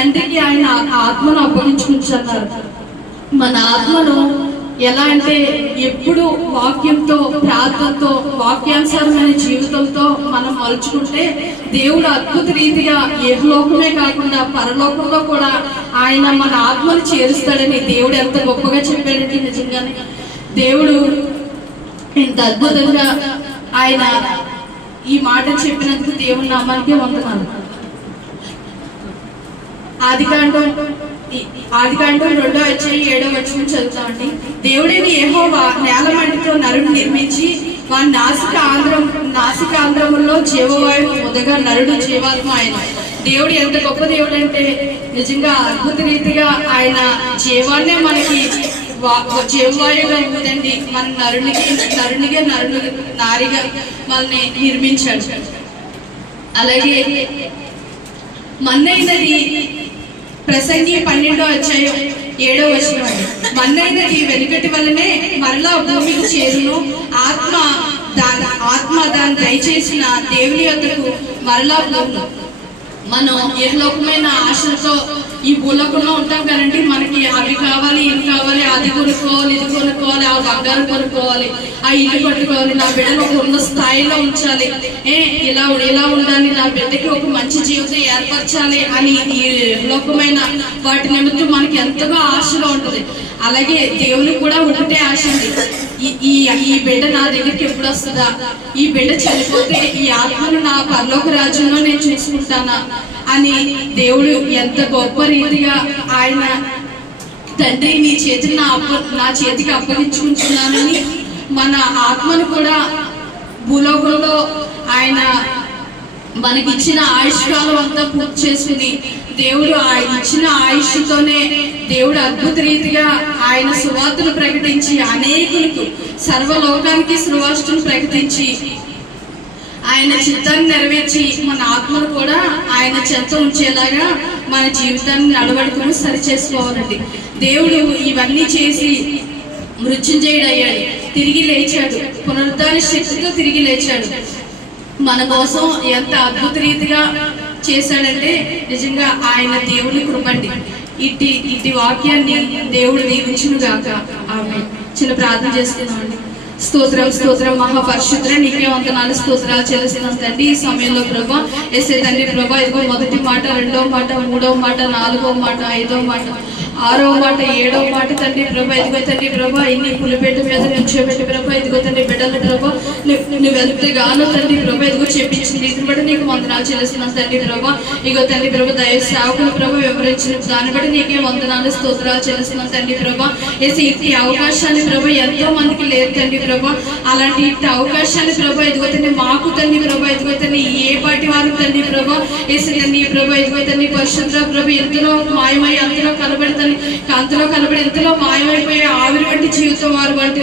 తండ్రికి ఆయన ఆత్మను అప్పగించుకుంటున్నారు. మన ఆత్మను ఎలా అంటే ఎప్పుడు వాక్యంతో, ప్రార్థనతో, వాక్యానుసారమైన జీవితంతో మనం మలుచుకుంటే దేవుడు అద్భుత రీతిగా లోకమే కాకుండా పరలోకంలో కూడా ఆయన మన ఆత్మను చేరుస్తాడని దేవుడు ఎంత గొప్పగా చెప్పాడంటే నిజంగానే దేవుడు ఇంత అద్భుతంగా ఆయన ఈ మాట చెప్పినందుకు దేవుని నామానికే వందనాలు. ఆదికాండం 2:7 చదువుతామండి. దేవుడైన యెహోవా నేల మట్టితో నరుడు నిర్మించి వారి నాసికాంధ్రములో జీవవాయువు మొదగా నరుడు జీవాత్మ ఆయన. దేవుడు ఎంత గొప్ప దేవుడు అంటే నిజంగా అద్భుత రీతిగా ఆయన జీవాన్నే మనకి జీవవాయువుగా ఉందండి. మన నారిగా మనల్ని నిర్మించాడు. అలాగే మన్నైనది ప్రసంగి 12:7 మన్నైనది వెనుకటి వల్లనే మరలా భూమికి చేరును, ఆత్మ దాన్ని దయచేసిన దేవుని యొద్దకు మరలా భూము. మనం ఇహలోకమైన ఆశలతో ఈ భూలోకంలో ఉంటాం కదండి. మనకి అవి కావాలి, ఇవి కావాలి, అది కొనుక్కోవాలి, ఇది కొనుక్కోవాలి, ఆ బంగారం కొనుక్కోవాలి, ఆ ఇల్లు కట్టుకోవాలి, నా బిడ్డను ఒక ఉన్న స్థాయిలో ఉంచాలి, ఇలా ఉండాలి, నా బిడ్డకి ఒక మంచి జీవితం ఏర్పరచాలి అని ఈ లోకమైన వాటి నిమిత్తం మనకి ఎంతగా ఆశగా ఉంటుంది. అలాగే దేవునికి కూడా ఒకటే ఆశ ఉంది, ఈ బిడ్డ నా దగ్గరికి ఎప్పుడు వస్తుందా, ఈ బిడ్డ చనిపోతే ఈ ఆత్మను నా పరలోక రాజ్యంలో నేను చూసుకుంటానా అని దేవుడు ఎంత గొప్ప రీతిగా ఆయన తండ్రి నీ చేతిని నా చేతికి అప్పగించుకుంటున్నానని మన ఆత్మను కూడా భూలోకంలో ఆయన మనకిచ్చిన ఆయుష్కాలం అంతా పూర్తి చేసుకుని దేవుడు ఇచ్చిన ఆయుష్తోనే దేవుడు అద్భుత రీతిగా ఆయన సువార్తను ప్రకటించి అనేకులకు సర్వలోకానికి సువార్తను ప్రకటించి ఆయన చిత్తాన్ని నెరవేర్చి మన ఆత్మను కూడా ఆయన చెంత ఉంచేలాగా మన జీవితాన్ని నడవడికను సరి చేసుకోవాలండి. దేవుడు ఇవన్నీ చేసి మృత్యుంజయుడయ్యాడు, తిరిగి లేచాడు, పునరుద్ధాన శక్తితో తిరిగి లేచాడు. మన కోసం ఎంత అద్భుత రీతిగా చేశాడంటే నిజంగా ఆయన దేవుని కృపండి. ఇట్టి వాక్యాన్ని దేవుడు దీవించును గాక. ఆమేన్. చిన్న ప్రార్థన చేసుకున్నామండి. స్తోత్రం మహాపరిశుద్ధుడ నీకే వందనాలు, స్తోత్రాలు చెల్లిస్తున్నాం తండ్రి. ఈ సమయంలో ప్రభా ఎస్ఏ తండ్రి ప్రభా ఇదిగో మొదటి మాట, రెండవ మాట, మూడవ మాట, నాలుగవ మాట, ఐదవ మాట, ఆరవ మాట, ఏడవ మాట తండ్రి ప్రభా ఇదిగో తండ్రి ప్రభా ఇన్ని పులిపేట మీద నుంచోబెట్టి ప్రభా ఇదిగో తండ్రి బిడ్డల ప్రభా నువ్వెంతగానో తండ్రి ప్రభా ఇదిగో చెప్పించింది దీన్ని బట్టి నీకు వందనాలు చెల్లిస్తున్నాం తండ్రి ప్రభా. ఇగో తండ్రి ప్రభా దయ సేవకులు ప్రభా వివరించిన దాన్ని బట్టి నీకే వందనాలు, స్తోత్రాలు చెల్లిస్తున్నాం తండ్రి ప్రభా. ఏసి ఇట్టి అవకాశాన్ని ప్రభా ఎంతో మందికి లేదు తండ్రి ప్రభా. అలాంటి ఇట్టి అవకాశాన్ని ప్రభా ఇదిగో తండ్రి మాకు తండ్రి ప్రభా ఇదిగో తండ్రి ఏ పాటి వారు తండ్రి ప్రభా ఏసి తండ్రి ప్రభా ఇదిగో తండ్రి పరిశుద్ధ ప్రభా ఎంతలో మాయమై అంతలో కనబడతాను కాంతిలో కనబడి ఎంతలో మాయమైపోయే ఆవిరి వంటి జీవితం వారు వంటి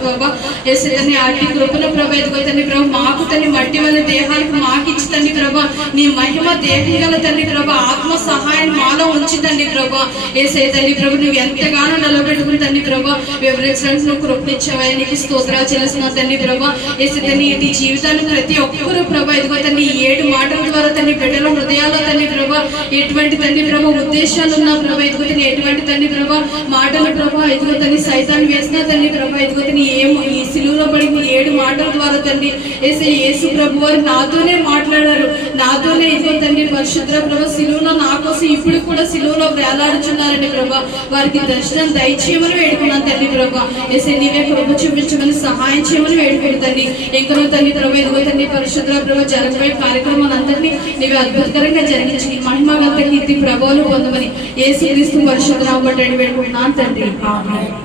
ప్రభా ఏసి తండ్రి అట్టి కృపణ ప్రభా ఇదిగో తండ్రి ప్రభా మాకు తండ్రి మట్టి వల్ల దేహాలకు మాకు ఇచ్చి తండ్రి ప్రభా నీ మహిమ దేహం గల తండ్రి ప్రభా ఆత్మ సహాయం మాలో ఉంచి తండ్రి ప్రభా ఏసే తండ్రి ప్రభు నువ్వు ఎంతగానో నిలబెట్టుకుని తండ్రి ప్రభా వివరించడానికి నువ్వు కృపనిచ్చావా నీకు స్తోత్రాలు చెల్లిస్తున్నావు తండ్రి ప్రభా. ఏసే తండ్రి ఇంటి జీవితాన్ని ప్రతి ఒక్కరు ప్రభా ఇదిగో తండ్రి 7 మాటల ద్వారా తండ్రి బిడ్డల హృదయాల్లో తండ్రి ప్రభా ఎటువంటి తండ్రి ప్రభా ఉద్దేశాలు ఉన్నా ప్రభా ఇదిగో తండ్రి ఎటువంటి తండ్రి ప్రభా మాటలు ప్రభా ఇదిగో తండ్రి సైతాన్ని వేసినా తండ్రి ప్రభా ఇదిగో తండ్రి ఈ సిలువలో పడిన 7 మాటల ద్వారా తండ్రి యేసు ప్రభు వారు నాతోనే మాట్లాడారు, నాతోనే ఇదిగో తండ్రి పరిశుద్ధ ప్రభా సిలువలో నా కోసం ఇప్పుడు కూడా సిలువలో వేలాడుచున్నారండి ప్రభా. వారికి దర్శనం దయచేయమని వేడుకున్నాను తండ్రి ప్రభా. ఏసే నీవే కృప చూపించమని సహాయం చేయమని వేడుకుని తండ్రి. ఎంకనో తండ్రి ప్రభా ఇదిగో తండ్రి పరిశుద్ధ ప్రభా జరగబోయే కార్యక్రమాలందరినీ నీవే అద్భుతకరంగా జరిగించి మహిమ గంత కీర్తి ప్రభావాలు పొందమని యేసు క్రీస్తు పరిశుద్ధ నామములో వేడుకుంటున్నాను తండ్రి. ఆమేన్.